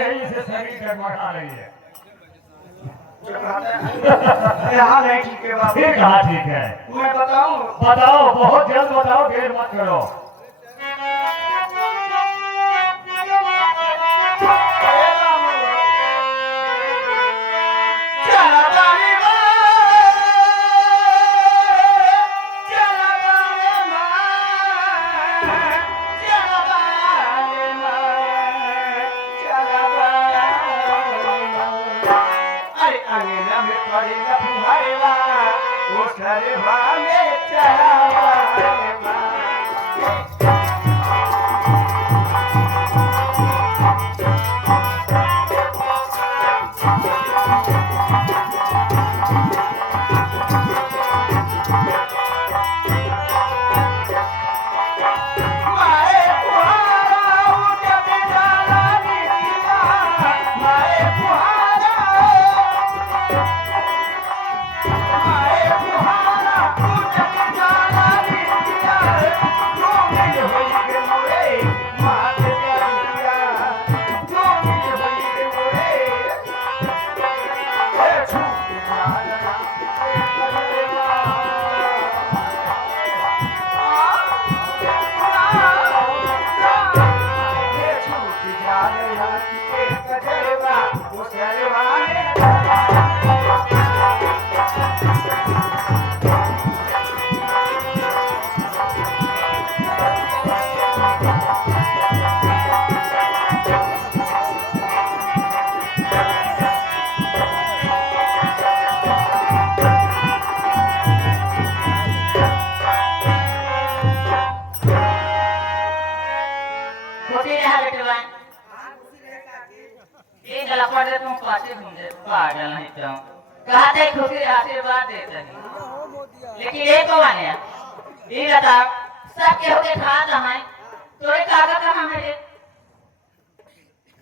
नहीं इसे शरीर डगमगा रही है। यहाँ नहीं ठीक है बाबू। फिर कहाँ ठीक है? मैं बताऊं? बताओ, बहुत जल्द बताओ, देर मत करो। आशीर्वाद देते हैं लेकिन ये कौन है? ये बता सब के होके खा रहा है तो ये काका कहाँ है?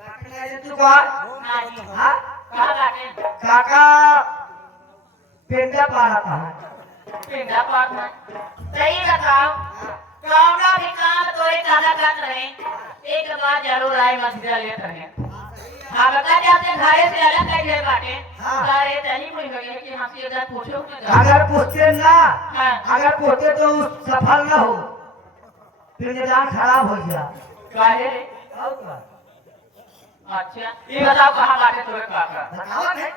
काका है तू कहाँ? नहीं हाँ कहाँ काके? काका पेंडा पारा था। पिंडा पार में सही बताओ कौना भी काम तो ये काका कर रहे एक बार जरूर आए मस्जिद लेते हैं। हाँ बता जाते घरे से अलग कैसे बाटे? घरे तनी कोई लगे कि हाँ से अगर पूछो अगर पूछते ना हाँ। अगर पूछते तो सफल ना हो फिर निदान खराब हो गया। काहे? और क्या? अच्छा ये बताओ कहाँ बाटे तोरे काका? थकावट है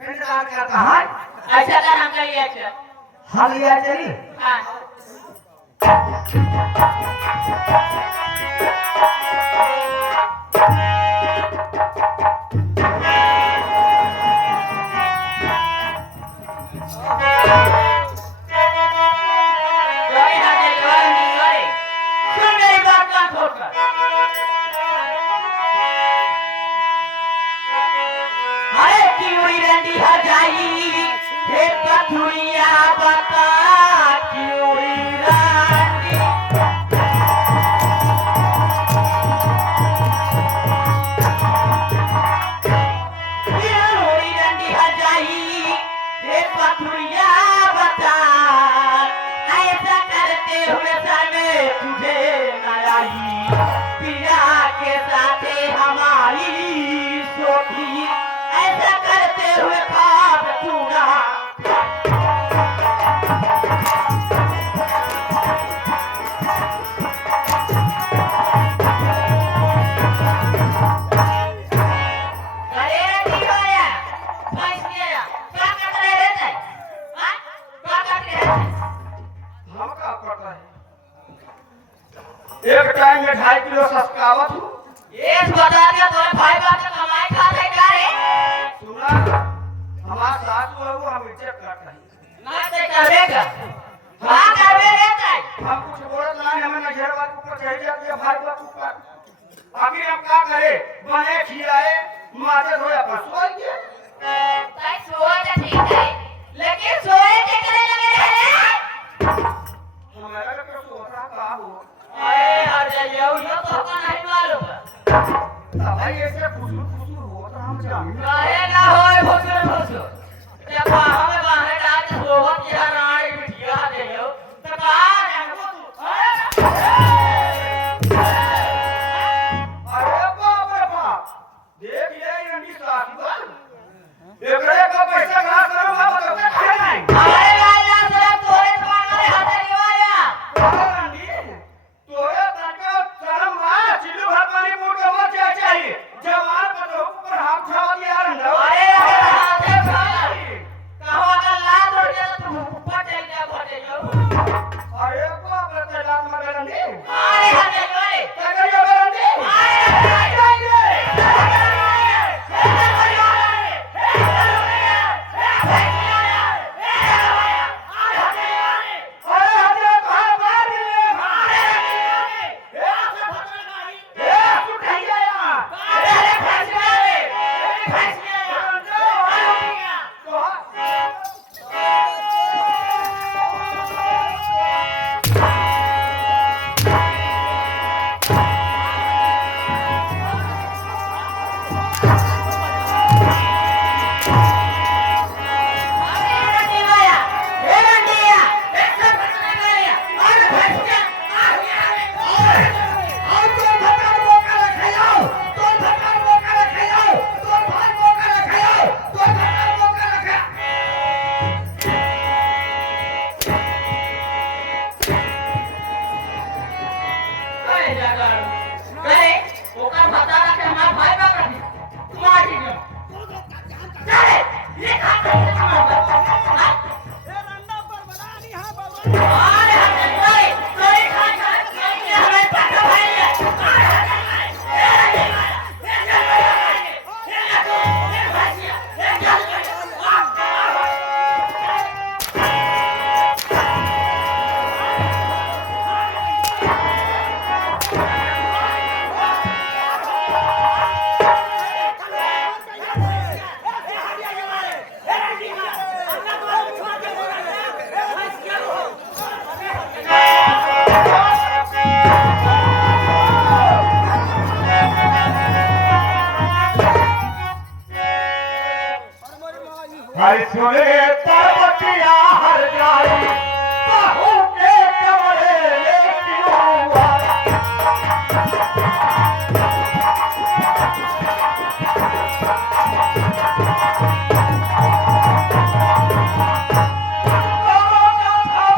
पेंडा का कहाँ? ऐसा कर हम कहीं अच्छा हम लिया चली। हाँ एक टाइम में 2.5 किलो सस्कावत हूँ। ये बता दिया तो भाई बात कमाई खाते क्या रे? सुना हमारा सासू है वो हम इज्जत करते हैं। ना ते करेगा हाँ करवे रहता है। हम कुछ बोलत नहीं हमें नजर वाले ऊपर चढ़ जाती है भाई बात ऊपर आखिर हम क्या करे बने खिलाए माथे धोया पर सोए के ताई सोए तो ठीक है लेकिन सोए के करे लगे रहे हमारा का सोता का हो अरे हर जाइए यो तो का नहीं मालूम भाई ऐसे फुसुर होता हम जान काहे ना होए भोसुर भोसुर देखो हमें बाहर डाल के सोहत की हराई बिटिया दे हो तो कहां है वो तू अरे बाप रे बाप ले जाकर अरे ओका बता रहा कि हमारा भाई बाप रखी मार दी चले ये खा कर तुम्हारा अरे अरे कोई खा कर हमें पकड़ भाई भाई सुने तरबतिया हर जाई बाहू के कमरे लेकिन हुआ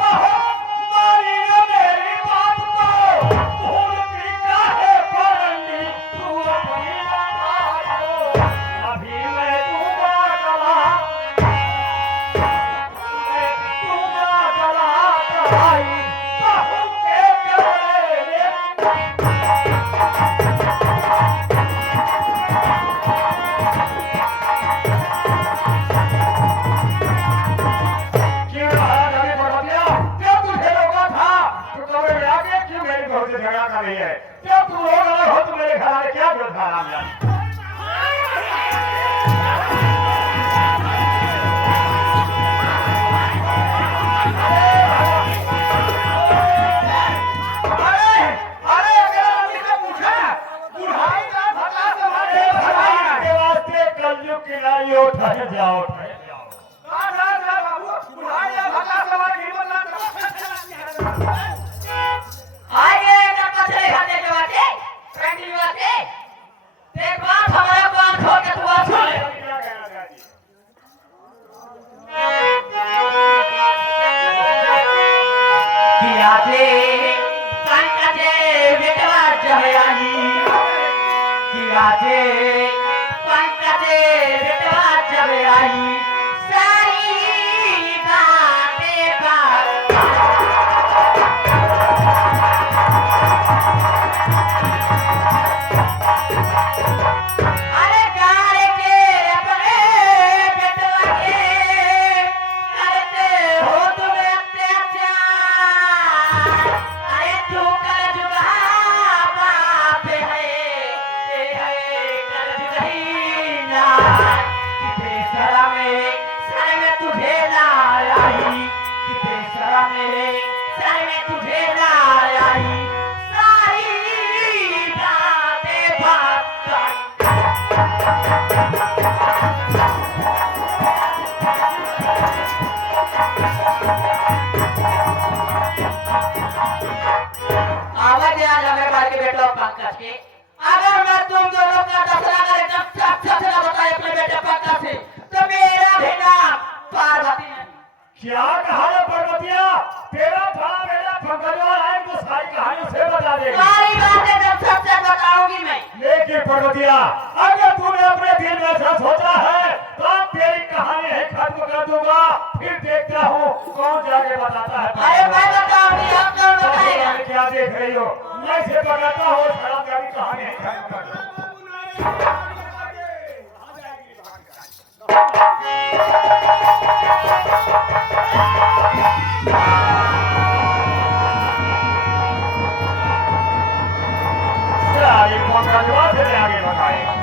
मारी मेरी बात को भूलती काहे परनी तू अपनी बात को अभी मैं दूंगा गला झगड़ा कर रही है क्या तुम लोग अलग हो तो मेरे घर आने क्या जरूरत है राम जान उठाए जाओ आगे ना पछले खाते के बाटे कैंडी बाटे ते बात हमारा बात छोड़ के तू आ छोड़ किया दे पंकजे बेटवा जहयानी किया दे पंकजे बेटवा जहयानी सारी बातें बात अरे गाल के अपने बेटवा के करते हो तुम अत्याचार अरे तू कर जुगा बाप है कर जुगही ना कितने सरा में तुझे ना आई कितने सरा में तुझे ना आई सारी बातें बात आवाज आ लगे बाल के बेटा पंकज के अगर मैं तुम दोनों का दसरा करे जब सच बताए अपने बेटे पंकज से तो मेरा भी नाम पार्वती नहीं क्या कहा है पर्वतिया तेरा था मेरा पंकजवा है तो सारी कहानी से बता दे सारी बातें जब सच बताऊंगी मैं लेकिन पर्वतिया अगर तूने अपने दिल में ऐसा सोचा है तो तेरी कहानी है खत्म कर दूंगा फिर देखता हूँ कौन जाके बताता है अरे मैं बताऊंगी आप कौन बताएगा क्या देख रही हो मैं से बताता हूँ खराब जारी कहानी है खत्म कर दूंगा सारी पंकजवा से आगे बताएगा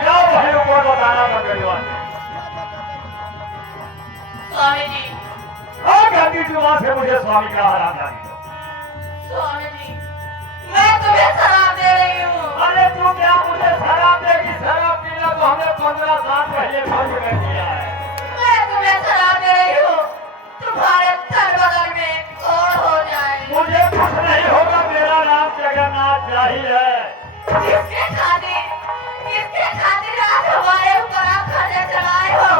क्या भाई को बताना पंकजवा स्वामी जी हाँ गांधी जुबान से मुझे स्वामी का हराम जानी दो स्वामी जी मैं तुम्हें शराब दे रही हूँ अरे तू क्या मुझे शराब देगी शराब पीना तो हमने 15 साल पहले बंद कर दिया है मैं तुम्हें शराब दे रही हूँ तुम्हारे सर बगल में कौन हो जाए मुझे कुछ नहीं होगा मेरा नाम जगन्नाथ जाही है किसके खातिर आज हमारे ऊपर आप खर्चे चलाए हो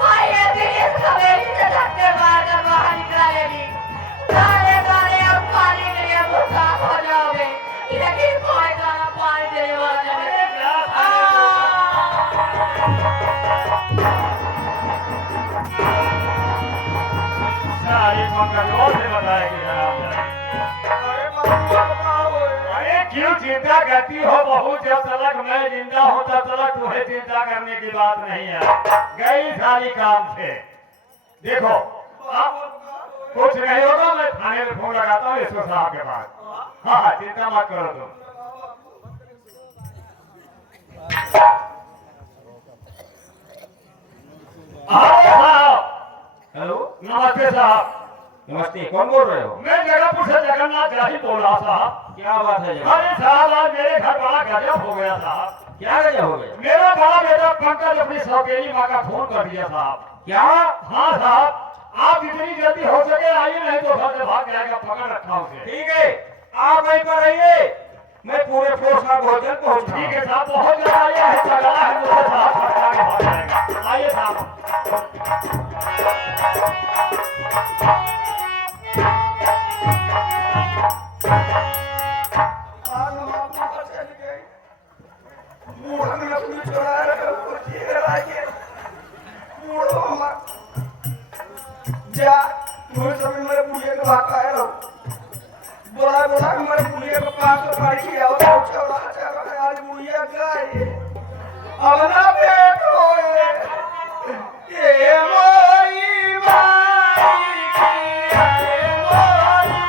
वही ये दिल इस हवेली से धक्के मारकर बाहर निकालेगी गाने गाने अब पानी के लिए मुसाफ हो जाओगे जोर से बताए कि जनाब जाने। अरे बाबू अब का होए? अरे क्यों चिंता करती हो बहू, जब तक मैं जिंदा हूँ तब तक तुम्हें चिंता करने की बात नहीं है। गई सारी काम से। देखो बाबू अब का होए? कुछ नहीं होगा, मैं थाने में फोन लगाता हूँ इसको साहब के पास। हाँ हाँ, चिंता मत करो तुम। आओ साहब। हेलो, नमस्ते साहब। नमस्ते, कौन बोल रहे हो? मैं जगहपुर से जगन्नाथ जाही बोल रहा साहब। क्या बात है जी? अरे साहब आज मेरे घर बड़ा गजब हो गया साहब। क्या वजह हो गई? मेरा बड़ा बेटा पंकज अपनी सौतेली माँ का फोन कर दिया साहब। क्या? हाँ साहब, आप जितनी जल्दी हो सके आइए, नहीं तो घर से भाग जाएगा, पकड़ रखा उसे। ठीक है, आप वहीं पर रहिए, मैं पूरे फोर्स का बहुत जल्द पहुंच रहा ठीक हूं। है साहब, बहुत जल्द आइए, है तगड़ा है मुझसे साहब, फटका के भाग जाएगा। आइए साहब। आज हम आपको ऊपर चल गए। बूढ़ा में अपनी चुरा रहे हो, ये लाइए। बूढ़ो हमार। जा, मुझे समय मेरे बुढ़िया के भाग आए रहो। बोला मेरे बुढ़िया के पास तो गाड़ी की आओ, तो चला आज बुढ़िया गए। अब ना पेट होए। ये मोरी माई की है मोरी।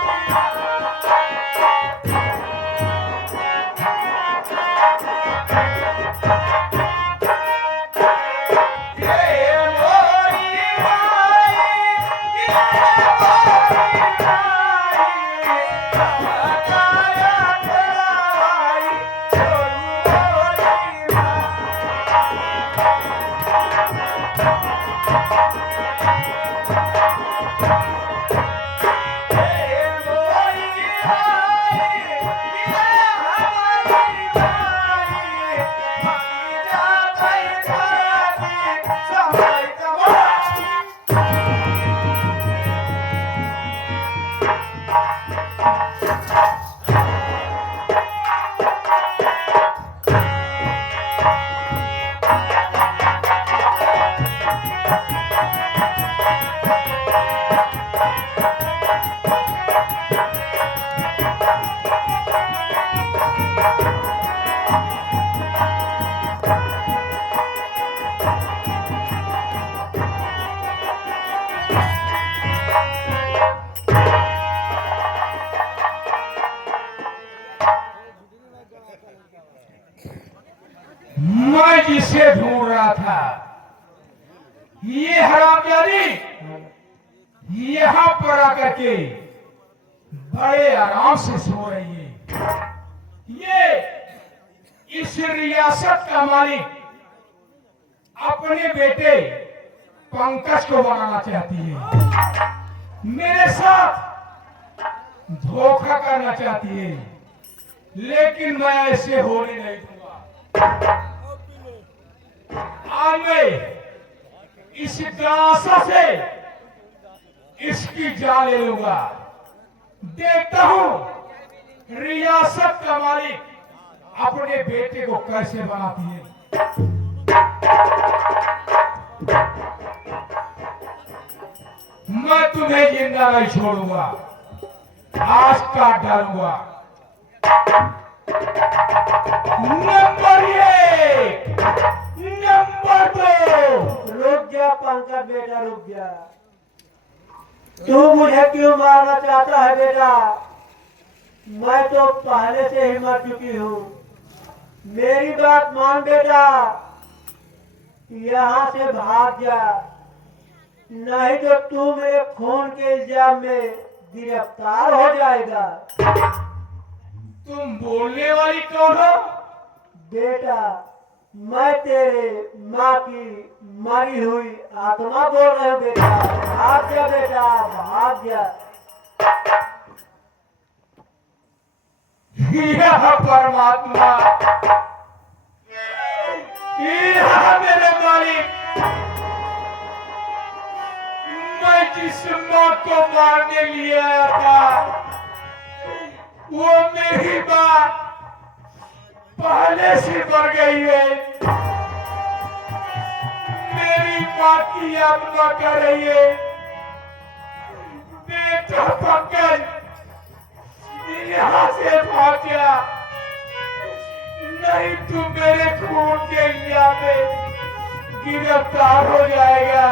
मैं जिसे ढूंढ रहा था, ये हरामजादी यहाँ पर आकर के बड़े आराम से सो रही है। ये इस रियासत का मालिक अपने बेटे पंकज को बनाना चाहती है, मेरे साथ धोखा करना चाहती है, लेकिन मैं ऐसे होने नहीं दूंगा। आज मैं इस गांसा से इसकी जान ले लूंगा। देखता हूं रियासत का मालिक अपने बेटे को कैसे बनाती है। मैं तुम्हें जिंदा नहीं छोड़ूंगा, आज काट डालूंगा। Number 1, number 2। रुक जा पंकज बेटा, रुक जा। तू मुझे क्यों मारना चाहता है बेटा? मैं तो पहले से ही मर चुकी हूँ। मेरी बात मान बेटा, यहाँ से भाग जा, नहीं तो तू मेरे खून के इल्जाम में गिरफ्तार हो जाएगा। तुम बोलने वाली कौन हो? बेटा, मैं तेरे माँ की मरी हुई आत्मा बोल रहा हूँ बेटा। भाग जा बेटा, भाग जा। यह परमात्मा, यह मेरे मालिक, मैं जिस माँ को मारने लिए आया था, वो मेरी माँ पहले से मर गई है। मेरी माँ की आत्मा कर रही है, बेटा पंकज यहाँ से भाग जा, नहीं तू मेरे खून के इल्जाम में गिरफ्तार हो जाएगा।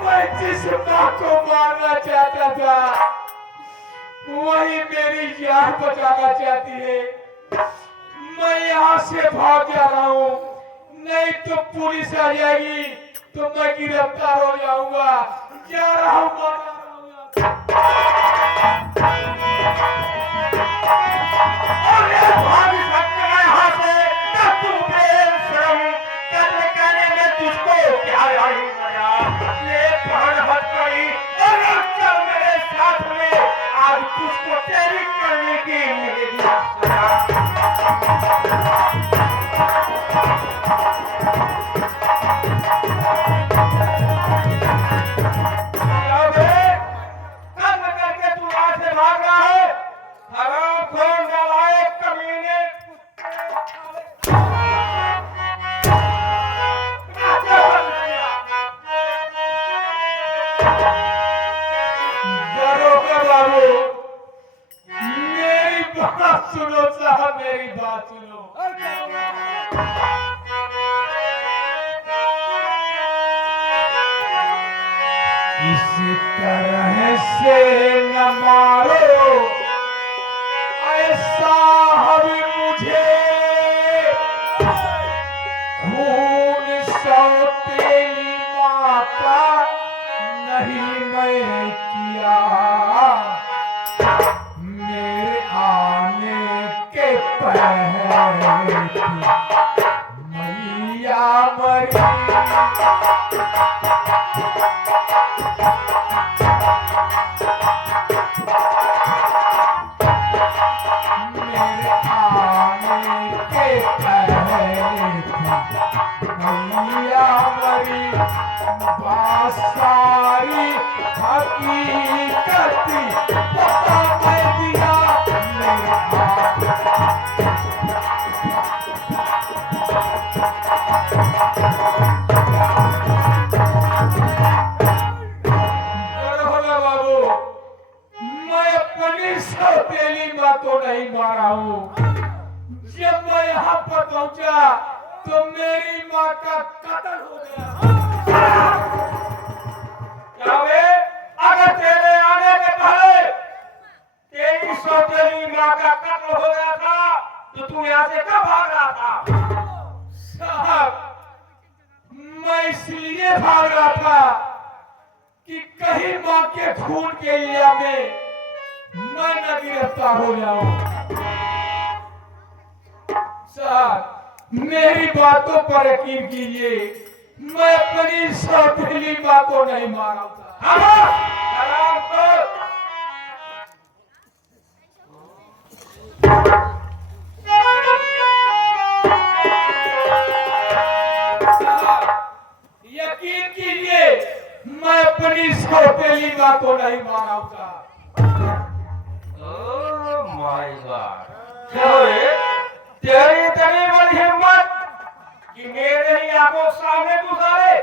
मैं जिस माँ को मारना चाहता था वही मेरी जान बचाना चाहती है। मैं यहाँ से भाग जा रहा हूँ, नहीं तो पुलिस आ जाएगी तो मैं गिरफ्तार हो जाऊंगा। जा रहा हूँ माता। भाग सकता है यहाँ से, तब तू बेशरम कत्ल करने में तुझको क्या आई मजा। ये प्राण हत्यारी और चल मेरे साथ में, आज तुझको तेरी करने की मिलेगी सजा। सुनो साहब, मेरी बात सुनो। इस तरह से न मारो ऐसा हमें मुझे, खून सौतेली माँ का नहीं मैं किया। मेरे आने के पहले मैया मरी। मेरे आने के पहले मैया मरी। सारी हकीकत पता मैं दिया बाबू। मैं अपनी सौतेली माँ को नहीं मारा हूँ। जब मैं यहाँ पर पहुंचा तो मेरी माँ का कत्ल हो गया। अगर तेरे आने के पहले तेरी सौतेली माँ का कत्ल हो गया था तो तू यहाँ से कब भाग रहा था? साहब, मैं इसलिए भाग रहा था कि कहीं माँ के खून के इल्जाम में मैं न गिरफ्तार हो जाऊं। साहब, मेरी बातों पर यकीन कीजिए, मैं अपनी सौतेली माँ को नहीं मारा था। यकीन कीजिए, मैं अपनी सौतेली माँ को नहीं मारा था। ओह माय गॉड, तेरी इतनी बड़ी हिम्मत कि मेरे ही आंखों सामने तू साले,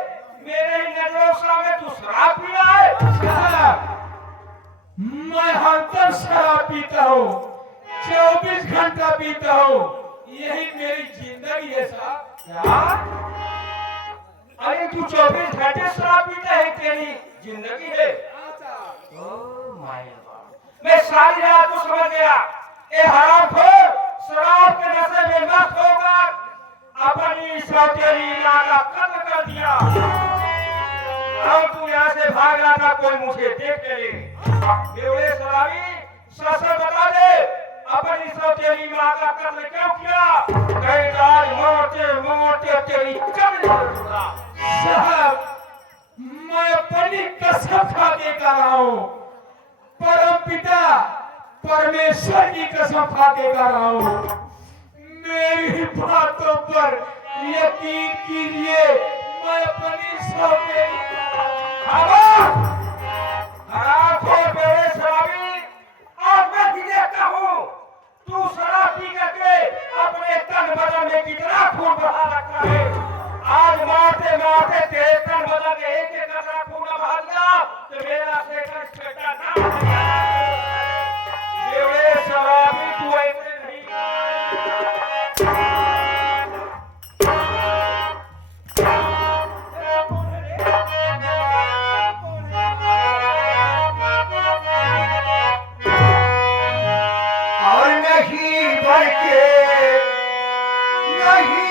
मेरे ही नजरों सामने तू शराब पी रहा है। मैं हरदम शराब पीता हूँ, 24 घंटा पीता हूँ, यही मेरी जिंदगी है साहब। क्या? अरे तू 24 घंटे शराब पीता है, तेरी जिंदगी है? ओह माय गॉड, मैं सारी रात को समझ गया। ए हरामखोर, शराब के नशे में मस्त होकर अपनी सौतेली माँ का कत्ल कर दिया। अब तू यहाँ से भाग रहा था, कोई मुझे देख ले। बेवड़े शराबी, सच बता दे, अपनी सौतेली माँ का कत्ल क्यों किया? कहीं आज मरते मरते तेरी कब्र में दूंगा। साहब, मैं अपनी कसम खा के कह रहा हूँ, परमपिता परमेश्वर की कसम खा के कह रहा हूँ, मेरी बातों पर यकीन कीजिए, मैं अपनी सौतेली आज मैं भी देखता हूँ तू शराब पी करके अपने तन बदन में कितना खून बहा रखा है। आज मारते मारते तेरे तन बदन में एक एक कतरा खून बहा दिया तो मेरा शेखर नहीं भर के नहीं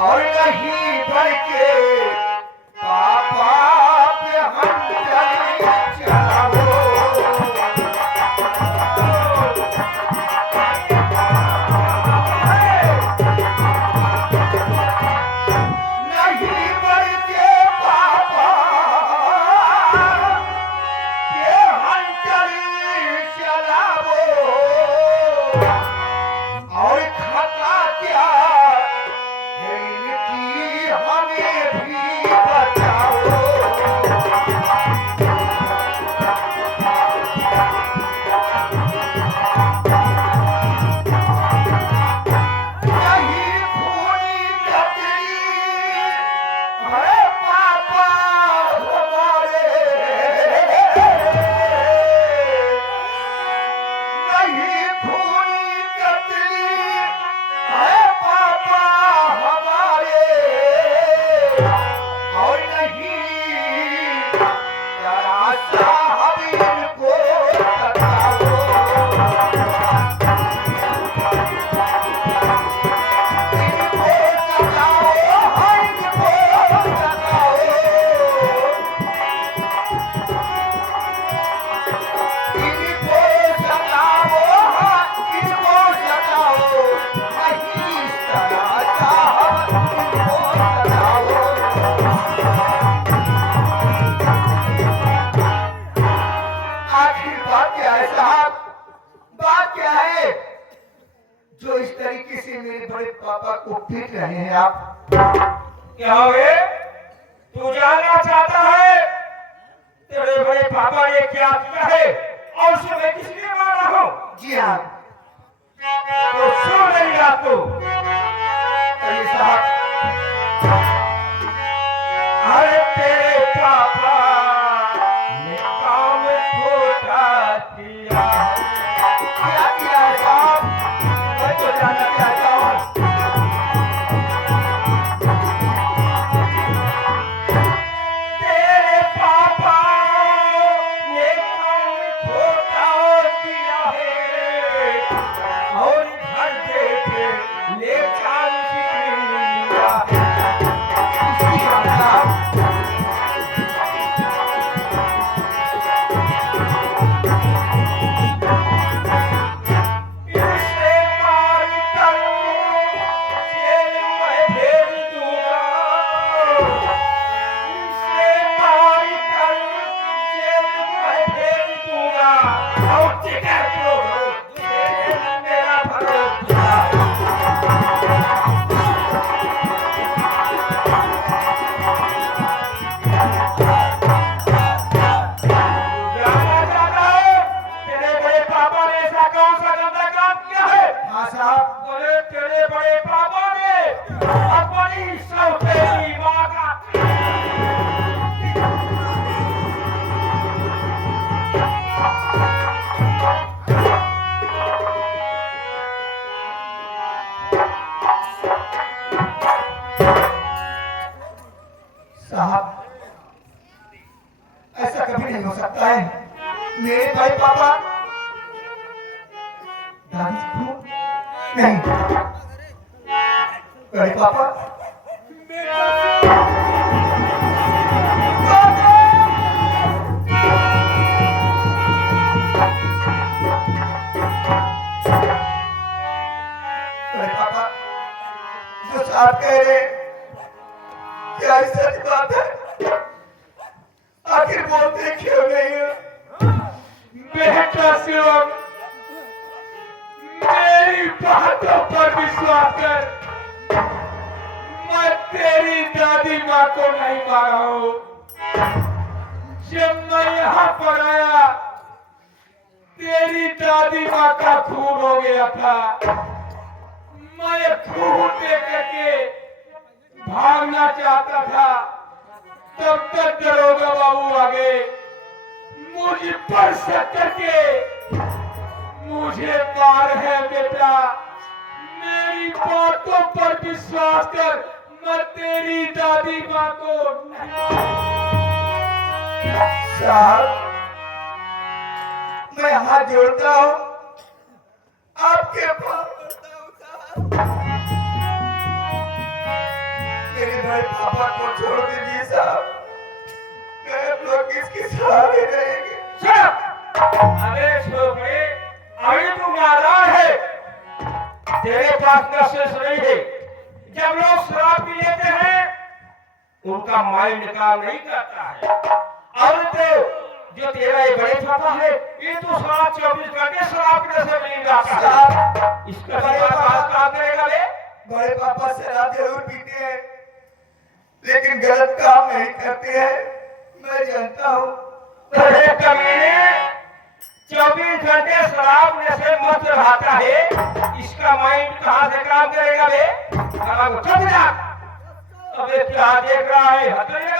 और नहीं भर के पापा पे हम चलाओ नहीं भर के पापा के हम चलाओ और खाता क्या इनकी हमें भी बचाओ नहीं खूनी कतरी है पापा हमारे नहीं खूनी कतरी है पापा हमारे और नहीं जरा सा हम इनको बताओ आखिर बात क्या है साहब? बात क्या है जो इस तरीके से मेरे बड़े पापा को पीट रहे हैं आप? क्या हुए? तू जानना चाहता है तेरे बड़े पापा ने क्या किया है और उसे मैं किस लिए मारा हूँ? जी हाँ। तो सुन मेरी बात को। कहिए साहब। अरे तेरे पापा ने काम खोटा किया है। क्या किया है साहब? मैं तो जानना चाहता हूँ। तेरे पापा ने काम खोटा किया है और घर देके ले चाल लिया है। इसकी बात साहब। इसे मार कर जेल में भेज दूंगा। इसे मार कर जेल में भेज दूंगा। और जिगर को तुझे मेरा भरोसा। जाना चाहता है तेरे बड़े पापा ने ऐसा कौन सा गंदा काम किया है? हाँ साहब। बोले तेरे बड़े पापा ने अपनी सौतेली माँ का साहब ऐसा कभी नहीं हो सकता है। मेरे बड़े पापा दादी को नहीं। बड़े पापा बड़े पापा जो साहब कह रहे क्या ये सच बात है? आखिर बोलते क्यों नहीं हो? बेटा शिवम, मेरी बातों पर विश्वास कर। मैं तेरी दादी माँ को नहीं मारा हूँ। जब मैं यहाँ पर आया तेरी दादी माँ का खून हो गया था। मैं खून देख करके भागना चाहता था, तब तक दरोगा बाबू आ गए। मुझ पर शक करके मुझे मार है बेटा। मेरी बातों पर विश्वास कर। मैं तेरी दादी माँ को साहब मैं हाथ जोड़ता हूँ आपके पास। मेरे भाई पापा को छोड़ दीजिए साहब, मैं आप लोग इसके सहारे रहेंगे। अरे छोकरे, अभी तू नादान है, तेरे पास नशेष नहीं है। जब लोग शराब पी लेते हैं उनका माइंड काम नहीं करता है। और तो जो तेरा ये बड़े पापा है, ये तो सारा 24 घंटे शराब के नशे में नहीं जाता है। इसका बात क्या करेगा बे? बड़े पापा शराब जरूर पीते हैं लेकिन गलत काम नहीं करते हैं, मैं जानता हूँ। अरे कमीने, 24 घंटे शराब नशे मत रहता है, इसका माइंड कहाँ से काम करेगा बे? चल जा। अबे क्या देख रहा है? हथेली